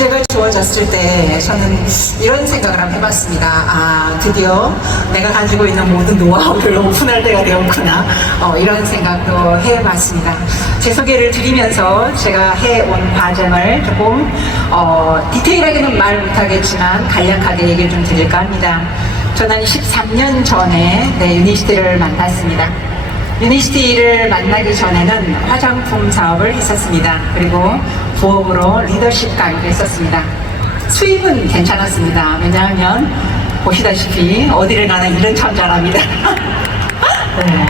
소비자가 주어졌을 때 저는 이런 생각을 한번 해봤습니다. 아, 드디어 내가 가지고 있는 모든 노하우를 오픈할 때가 되었구나. 이런 생각도 해봤습니다. 제 소개를 드리면서 제가 해온 과정을 조금 디테일하게는 말 못하겠지만 간략하게 얘기를 좀 드릴까 합니다. 저는 13년 전에 유니시티를 만났습니다. 유니시티를 만나기 전에는 화장품 사업을 했었습니다. 그리고 부업으로 리더십 강의를 했었습니다. 수입은 괜찮았습니다. 왜냐하면 보시다시피 어디를 가나 일은 참 잘합니다. 네.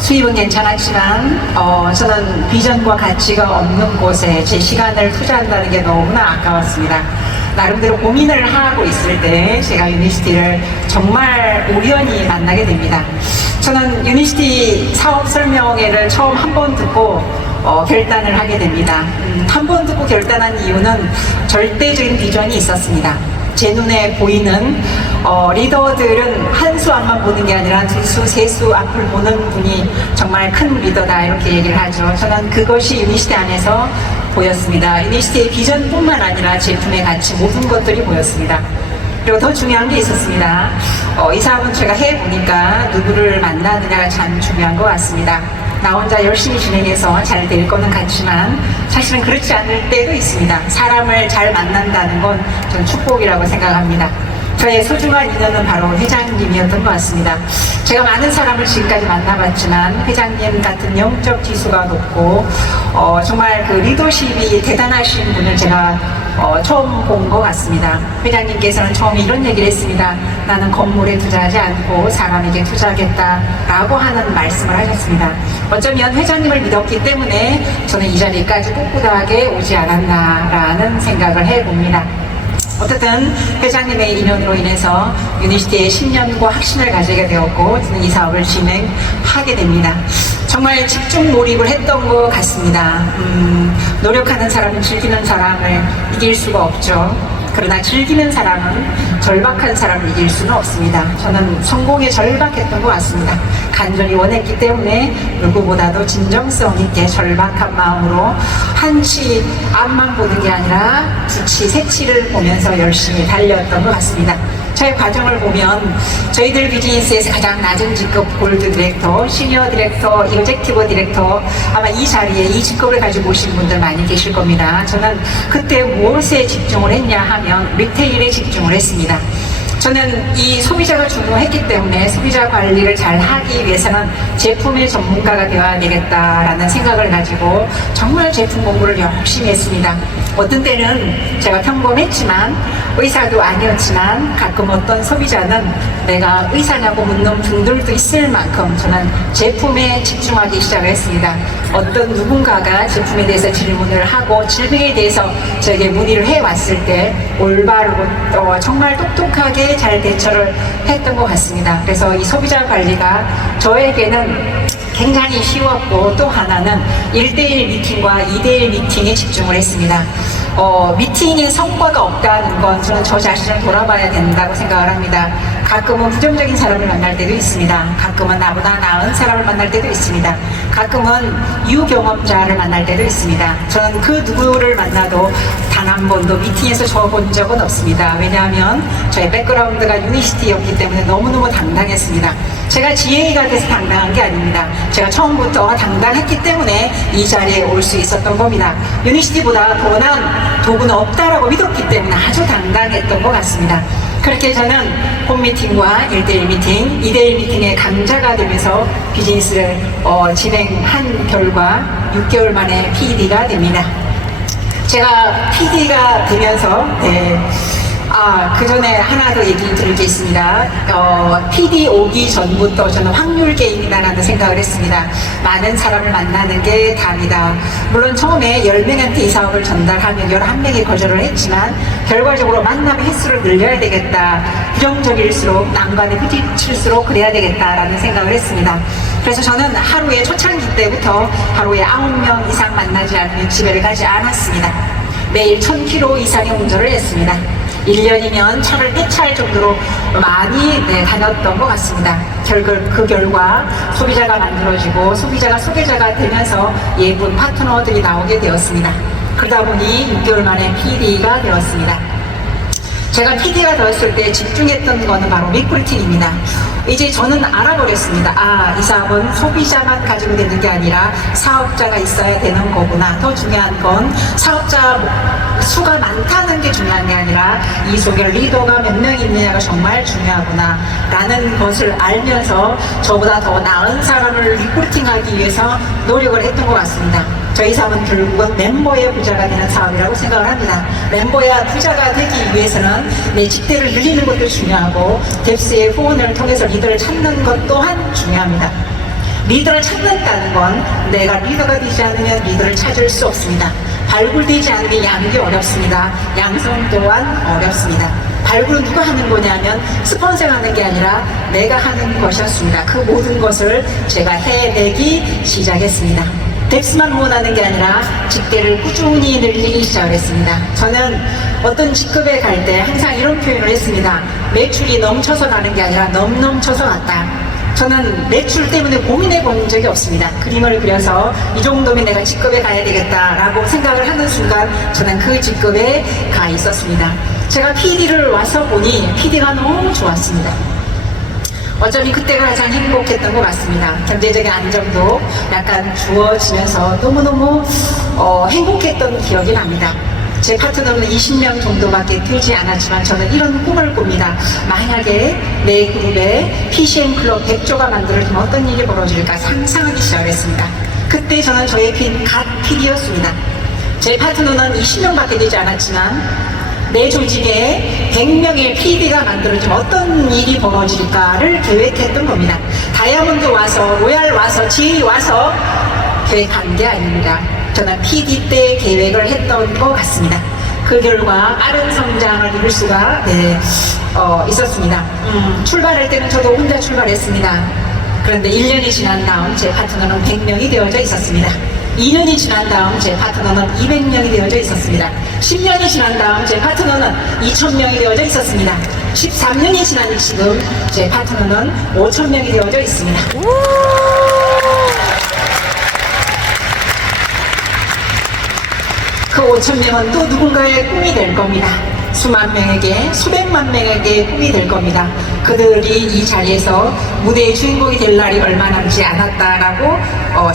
수입은 괜찮았지만 저는 비전과 가치가 없는 곳에 제 시간을 투자한다는 게 너무나 아까웠습니다. 나름대로 고민을 하고 있을 때 제가 유니시티를 정말 우연히 만나게 됩니다. 저는 유니시티 사업 설명회를 처음 한 번 듣고 결단을 하게 됩니다. 한 번 듣고 결단한 이유는 절대적인 비전이 있었습니다. 제 눈에 보이는 리더들은 한 수 앞만 보는 게 아니라 두 수, 세 수 앞을 보는 분이 정말 큰 리더다 이렇게 얘기를 하죠. 저는 그것이 유니시티 안에서 보였습니다. 유니시티의 비전뿐만 아니라 제품의 가치 모든 것들이 보였습니다. 그리고 더 중요한 게 있었습니다. 이 사업은 제가 해보니까 누구를 만나느냐가 참 중요한 것 같습니다. 나 혼자 열심히 진행해서 잘 될 거는 같지만 사실은 그렇지 않을 때도 있습니다. 사람을 잘 만난다는 건 저는 축복이라고 생각합니다. 저의 소중한 인연은 바로 회장님이었던 것 같습니다. 제가 많은 사람을 지금까지 만나봤지만 회장님 같은 영적 지수가 높고 정말 그 리더십이 대단하신 분을 제가 처음 본 것 같습니다. 회장님께서는 처음에 이런 얘기를 했습니다. 나는 건물에 투자하지 않고 사람에게 투자하겠다라고 하는 말씀을 하셨습니다. 어쩌면 회장님을 믿었기 때문에 저는 이 자리까지 꿋꿋하게 오지 않았나라는 생각을 해봅니다. 어쨌든 회장님의 인연으로 인해서 유니시티의 10년과 확신을 가지게 되었고 저는 이 사업을 진행하게 됩니다. 정말 집중 몰입을 했던 것 같습니다. 노력하는 사람은 즐기는 사람을 이길 수가 없죠. 그러나 즐기는 사람은 절박한 사람을 이길 수는 없습니다. 저는 성공에 절박했던 것 같습니다. 간절히 원했기 때문에 누구보다도 진정성 있게 절박한 마음으로 한 치 앞만 보는 게 아니라 두 치, 세 치를 보면서 열심히 달렸던 것 같습니다. 저의 과정을 보면 저희들 비즈니스에서 가장 낮은 직급 골드 디렉터, 시니어 디렉터, 이그제큐티브 디렉터 아마 이 자리에 이 직급을 가지고 오신 분들 많이 계실 겁니다. 저는 그때 무엇에 집중을 했냐 하면 리테일에 집중을 했습니다. 저는 이 소비자가 중요했기 때문에 소비자 관리를 잘 하기 위해서는 제품의 전문가가 되어야 되겠다라는 생각을 가지고 정말 제품 공부를 열심히 했습니다. 어떤 때는 제가 평범했지만 의사도 아니었지만 가끔 어떤 소비자는 내가 의사냐고 묻는 분들도 있을 만큼 저는 제품에 집중하기 시작을 했습니다. 어떤 누군가가 제품에 대해서 질문을 하고 질병에 대해서 저에게 문의를 해왔을 때 올바르고 정말 똑똑하게 잘 대처를 했던 것 같습니다. 그래서 이 소비자 관리가 저에게는 굉장히 쉬웠고 또 하나는 1대1 미팅과 2대1 미팅에 집중을 했습니다. 미팅에 성과가 없다는 건 저는 저 자신을 돌아봐야 된다고 생각을 합니다. 가끔은 부정적인 사람을 만날 때도 있습니다. 가끔은 나보다 나은 사람을 만날 때도 있습니다. 가끔은 유경험자를 만날 때도 있습니다. 저는 그 누구를 만나도 단 한 번도 미팅에서 져본 적은 없습니다. 왜냐하면 저의 백그라운드가 유니시티였기 때문에 너무너무 당당했습니다. 제가 GA가 돼서 당당한 게 아닙니다. 제가 처음부터 당당했기 때문에 이 자리에 올 수 있었던 겁니다. 유니시티보다 더 나은 도구는 없다라고 믿었기 때문에 아주 당당했던 것 같습니다. 그렇게 저는 홈미팅과 1대1 미팅, 2대1 미팅의 강자가 되면서 비즈니스를 진행한 결과 6개월 만에 PD가 됩니다. 제가 PD가 되면서 그 전에 하나 더 얘기 드릴 게 있습니다. PD 오기 전부터 저는 확률 게임이다라는 생각을 했습니다. 많은 사람을 만나는 게 답이다. 물론 처음에 10명한테 이 사업을 전달하면 11명이 거절을 했지만 결과적으로 만남의 횟수를 늘려야 되겠다. 부정적일수록 난관에 부딪힐수록 그래야 되겠다라는 생각을 했습니다. 그래서 저는 하루에 초창기 때부터 하루에 9명 이상 만나지 않으면 집에를 가지 않았습니다. 매일 1000km 이상의 운전을 했습니다. 1년이면 차를 떼차할 정도로 많이 다녔던 것 같습니다. 그 결과 소비자가 만들어지고 소비자가 소비자가 되면서 예쁜 파트너들이 나오게 되었습니다. 그러다 보니 6개월 만에 PD가 되었습니다. 제가 PD가 되었을 때 집중했던 거는 바로 리크루팅입니다. 이제 저는 알아버렸습니다. 아, 이 사업은 소비자만 가지고 되는 게 아니라 사업자가 있어야 되는 거구나. 더 중요한 건 사업자 수가 많다는 게 중요한 게 아니라 이 속에 리더가 몇 명 있느냐가 정말 중요하구나 라는 것을 알면서 저보다 더 나은 사람을 리크루팅하기 위해서 노력을 했던 것 같습니다. 저희 사업은 결국은 멤버의 부자가 되는 사업이라고 생각을 합니다. 멤버야 부자가 되기 위해서는 내 직대를 늘리는 것도 중요하고 뎁스의 후원을 통해서 리더를 찾는 것 또한 중요합니다. 리더를 찾는다는 건 내가 리더가 되지 않으면 리더를 찾을 수 없습니다. 발굴되지 않으면 양육이 어렵습니다. 양성 또한 어렵습니다. 발굴은 누가 하는 거냐면 스폰서가 하는 게 아니라 내가 하는 것이었습니다. 그 모든 것을 제가 해내기 시작했습니다. 뎁스만 후원하는 게 아니라 직대를 꾸준히 늘리기 시작을 했습니다. 저는 어떤 직급에 갈 때 항상 이런 표현을 했습니다. 매출이 넘쳐서 가는 게 아니라 넘쳐서 갔다. 저는 매출 때문에 고민해 본 적이 없습니다. 그림을 그려서 이 정도면 내가 직급에 가야 되겠다라고 생각을 하는 순간 저는 그 직급에 가 있었습니다. 제가 PD를 와서 보니 PD가 너무 좋았습니다. 어쩌면 그때가 가장 행복했던 것 같습니다. 경제적인 안정도 약간 주어지면서 너무너무 행복했던 기억이 납니다. 제 파트너는 20명 정도밖에 되지 않았지만 저는 이런 꿈을 꿉니다. 만약에 내 그룹에 PCM 클럽 100조가 만들어지면 어떤 일이 벌어질까 상상하기 시작했습니다. 그때 저는 저의 갓 PD였습니다. 제 파트너는 20명밖에 되지 않았지만 내 조직에 100명의 PD가 만들어지면 어떤 일이 벌어질까를 계획했던 겁니다. 다이아몬드 와서, 로얄 와서, GA 와서 계획한 게 아닙니다. 저는 PD 때 계획을 했던 것 같습니다. 그 결과 빠른 성장을 이룰 수가 있었습니다. 출발할 때는 저도 혼자 출발했습니다. 그런데 1년이 지난 다음 제 파트너는 100명이 되어져 있었습니다. 2년이 지난 다음 제 파트너는 200명이 되어져 있었습니다. 10년이 지난 다음 제 파트너는 2000명이 되어져 있었습니다. 13년이 지난 지금 제 파트너는 5000명이 되어져 있습니다. 그 5000명은 또 누군가의 꿈이 될 겁니다. 수만 명에게, 수백만 명에게 꿈이 될 겁니다. 그들이 이 자리에서 무대의 주인공이 될 날이 얼마 남지 않았다라고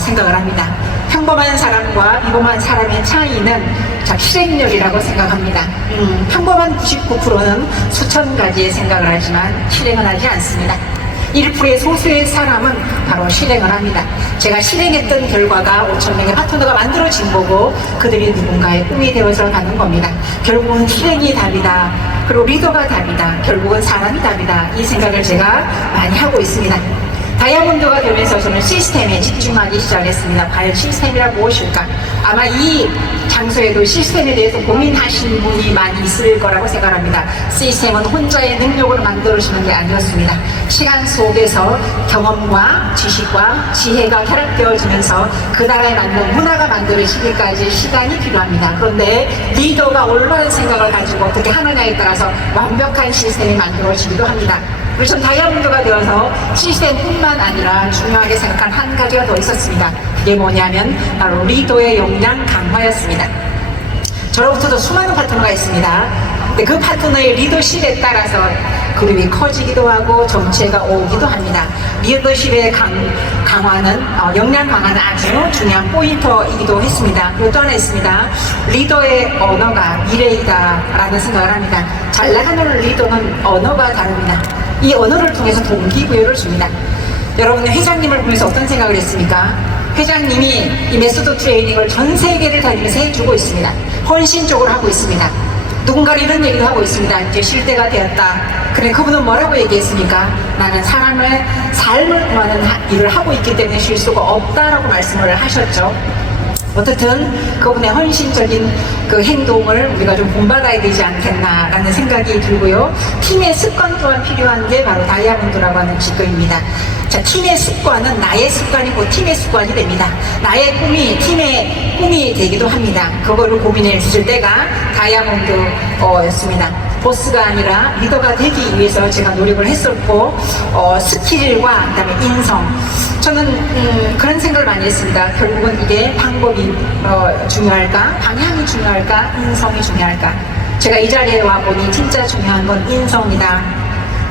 생각을 합니다. 평범한 사람과 비범한 사람의 차이는 실행력이라고 생각합니다. 평범한 99%는 수천 가지의 생각을 하지만 실행을 하지 않습니다. 1%의 소수의 사람은 바로 실행을 합니다. 제가 실행했던 결과가 5,000명의 파트너가 만들어진 거고 그들이 누군가의 꿈이 되어서 가는 겁니다. 결국은 실행이 답이다. 그리고 리더가 답이다. 결국은 사람이 답이다. 이 생각을 제가 많이 하고 있습니다. 다이아몬드가 되면서 저는 시스템에 집중하기 시작했습니다. 과연 시스템이란 무엇일까? 아마 이 장소에도 시스템에 대해서 고민하시는 분이 많이 있을 거라고 생각합니다. 시스템은 혼자의 능력으로 만들어지는 게 아니었습니다. 시간 속에서 경험과 지식과 지혜가 결합되어지면서 그 나라에 맞는 문화가 만들어지기까지 시간이 필요합니다. 그런데 리더가 올바른 생각을 가지고 어떻게 하느냐에 따라서 완벽한 시스템이 만들어지기도 합니다. 그래서 다이아몬드가 되어서 시스템뿐만 아니라 중요하게 생각한 한 가지가 더 있었습니다. 그게 뭐냐면 바로 리더의 역량 강화였습니다. 저로부터도 수많은 파트너가 있습니다. 근데 그 파트너의 리더십에 따라서 그룹이 커지기도 하고 정체가 오기도 합니다. 리더십의 강화는 역량 강화는 아주 중요한 포인터이기도 했습니다. 그리고 또 하나 있습니다. 리더의 언어가 미래이다라는 생각을 합니다. 잘 나가는 리더는 언어가 다릅니다. 이 언어를 통해서 동기부여를 줍니다. 여러분 회장님을 보면서 어떤 생각을 했습니까? 회장님이 이 메소드 트레이닝을 전 세계를 다니면서 해주고 있습니다. 헌신적으로 하고 있습니다. 누군가는 이런 얘기도 하고 있습니다. 이제 쉴 때가 되었다. 그래 그분은 뭐라고 얘기했습니까? 나는 사람의 삶을 구하는 일을 하고 있기 때문에 쉴 수가 없다라고 말씀을 하셨죠. 어쨌든 그분의 헌신적인 그 행동을 우리가 좀 본받아야 되지 않겠나라는 생각이 들고요. 팀의 습관 또한 필요한 게 바로 다이아몬드라고 하는 직업입니다. 자, 팀의 습관은 나의 습관이고 팀의 습관이 됩니다. 나의 꿈이 팀의 꿈이 되기도 합니다. 그거를 고민해 주실 때가 다이아몬드였습니다. 보스가 아니라 리더가 되기 위해서 제가 노력을 했었고, 스킬과 그다음에 인성, 저는 그런 생각을 많이 했습니다. 결국은 이게 방법이 중요할까, 방향이 중요할까, 인성이 중요할까. 제가 이 자리에 와 보니 진짜 중요한 건 인성이다.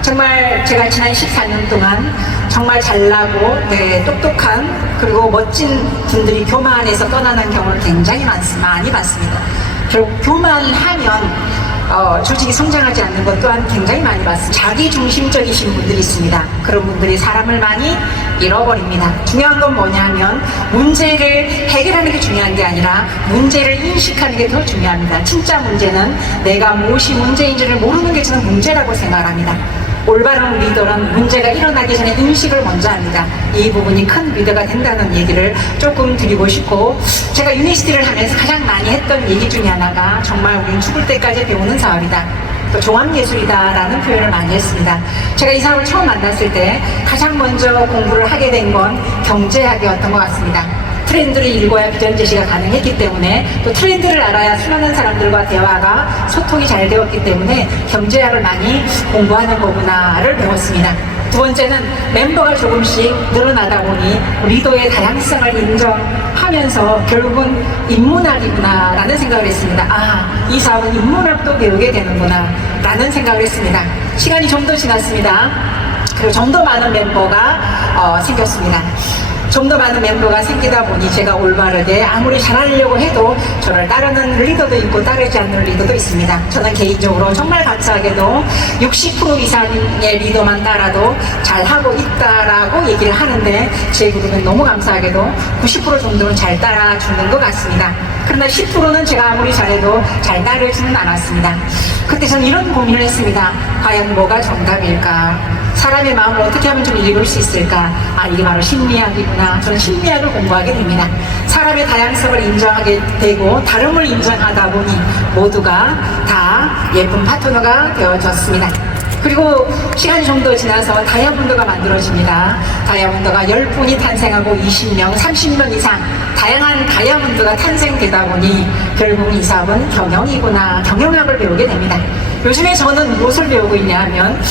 정말 제가 지난 14년 동안 정말 잘나고 똑똑한 그리고 멋진 분들이 교만에서 떠나는 경우를 굉장히 많이 봤습니다. 결국 교만하면 조직이 성장하지 않는 것 또한 굉장히 많이 봤습니다. 자기중심적이신 분들이 있습니다. 그런 분들이 사람을 많이 잃어버립니다. 중요한 건 뭐냐면 문제를 해결하는 게 중요한 게 아니라 문제를 인식하는 게 더 중요합니다. 진짜 문제는 내가 무엇이 문제인지를 모르는 게 저는 문제라고 생각합니다. 올바른 리더는 문제가 일어나기 전에 인식을 먼저 합니다. 이 부분이 큰 리더가 된다는 얘기를 조금 드리고 싶고, 제가 유니시티를 하면서 가장 많이 했던 얘기 중에 하나가 정말 우리는 죽을 때까지 배우는 사업이다, 또 종합예술이다라는 표현을 많이 했습니다. 제가 이 사업을 처음 만났을 때 가장 먼저 공부를 하게 된 건 경제학이었던 것 같습니다. 트렌드를 읽어야 비전 제시가 가능했기 때문에, 또 트렌드를 알아야 수많은 사람들과 대화가 소통이 잘 되었기 때문에 경제학을 많이 공부하는 거구나를 배웠습니다. 두 번째는 멤버가 조금씩 늘어나다 보니 리더의 다양성을 인정하면서 결국은 인문학이구나 라는 생각을 했습니다. 이 사업은 인문학도 배우게 되는구나 라는 생각을 했습니다. 시간이 좀 더 지났습니다. 그리고 좀 더 많은 멤버가 생겼습니다. 좀 더 많은 멤버가 생기다 보니 제가 올바르게 아무리 잘하려고 해도 저를 따르는 리더도 있고 따르지 않는 리더도 있습니다. 저는 개인적으로 정말 감사하게도 60% 이상의 리더만 따라도 잘하고 있다라고 얘기를 하는데, 제 그룹은 너무 감사하게도 90% 정도는 잘 따라주는 것 같습니다. 그러나 10%는 제가 아무리 잘해도 잘 따르지는 않았습니다. 그때 저는 이런 고민을 했습니다. 과연 뭐가 정답일까? 사람의 마음을 어떻게 하면 좀 읽을 수 있을까? 이게 바로 심리학이구나. 저는 심리학을 공부하게 됩니다. 사람의 다양성을 인정하게 되고 다름을 인정하다 보니 모두가 다 예쁜 파트너가 되어졌습니다. 그리고 시간이 좀 더 지나서 다이아몬드가 만들어집니다. 다이아몬드가 10분이 탄생하고 20명, 30명 이상 다양한 다이아몬드가 탄생되다 보니 결국은 이 사업은 경영이구나, 경영학을 배우게 됩니다. 요즘에 저는 무엇을 배우고 있냐 하면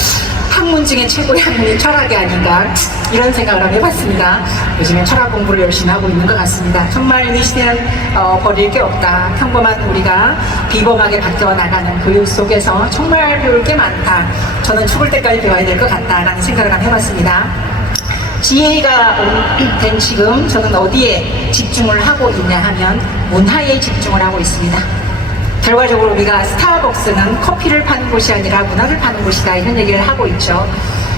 학문 중에 최고의 학문이 철학이 아닌가, 이런 생각을 한번 해봤습니다. 요즘에 철학 공부를 열심히 하고 있는 것 같습니다. 정말 유니시티는 버릴 게 없다. 평범한 우리가 비범하게 바뀌어 나가는 그 속에서 정말 배울 게 많다. 저는 죽을 때까지 배워야 될 것 같다라는 생각을 한번 해봤습니다. GA가 된 지금 저는 어디에 집중을 하고 있냐 하면 문화에 집중을 하고 있습니다. 결과적으로 우리가 스타벅스는 커피를 파는 곳이 아니라 문화를 파는 곳이다, 이런 얘기를 하고 있죠.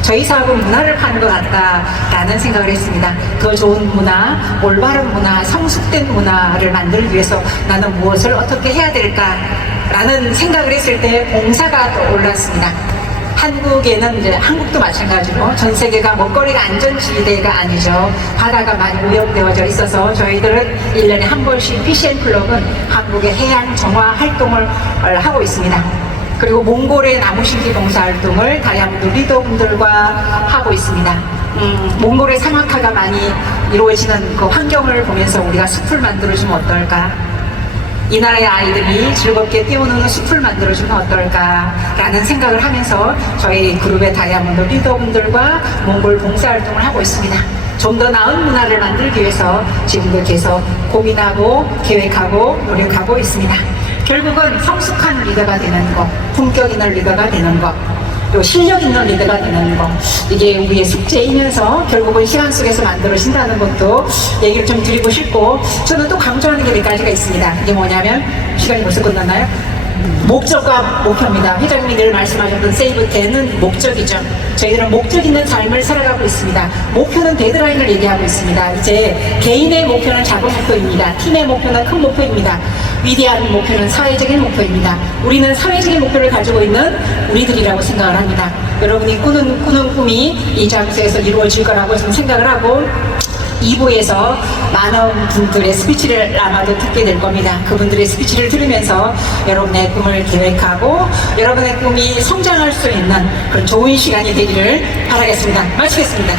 저희 사업은 문화를 파는 것 같다라는 생각을 했습니다. 더 좋은 문화, 올바른 문화, 성숙된 문화를 만들기 위해서 나는 무엇을 어떻게 해야 될까라는 생각을 했을 때 봉사가 떠올랐습니다. 한국에는 이제 한국도 마찬가지로 전 세계가 먹거리가 안전지대가 아니죠. 바다가 많이 오염되어져 있어서 저희들은 1년에 한 번씩 PCN 클럽은 한국의 해양 정화 활동을 하고 있습니다. 그리고 몽골의 나무심기 봉사활동을 다이아몬드 리더분들과 하고 있습니다. 몽골의 사막화가 많이 이루어지는 그 환경을 보면서 우리가 숲을 만들어주면 어떨까? 이 나라의 아이들이 즐겁게 뛰어노는 숲을 만들어주면 어떨까라는 생각을 하면서 저희 그룹의 다이아몬드 리더분들과 몽골 봉사활동을 하고 있습니다. 좀 더 나은 문화를 만들기 위해서 지금도 계속 고민하고 계획하고 노력하고 있습니다. 결국은 성숙한 리더가 되는 것, 품격 있는 리더가 되는 것, 또 실력 있는 리더가 되는 것, 이게 우리의 숙제이면서 결국은 시간 속에서 만들어진다는 것도 얘기를 좀 드리고 싶고, 저는 또 강조하는 게 몇 가지가 있습니다. 이게 뭐냐면, 시간이 벌써 끝났나요? 목적과 목표입니다. 회장님이 늘 말씀하셨던 세이브 10은 목적이죠. 저희들은 목적 있는 삶을 살아가고 있습니다. 목표는 데드라인을 얘기하고 있습니다. 이제 개인의 목표는 작은 목표입니다. 팀의 목표는 큰 목표입니다. 위대한 목표는 사회적인 목표입니다. 우리는 사회적인 목표를 가지고 있는 우리들이라고 생각을 합니다. 여러분이 꾸는 꿈이 이 장소에서 이루어질 거라고 저는 생각을 하고, 2부에서 많은 분들의 스피치를 아마도 듣게 될 겁니다. 그분들의 스피치를 들으면서 여러분의 꿈을 계획하고 여러분의 꿈이 성장할 수 있는 그런 좋은 시간이 되기를 바라겠습니다. 마치겠습니다.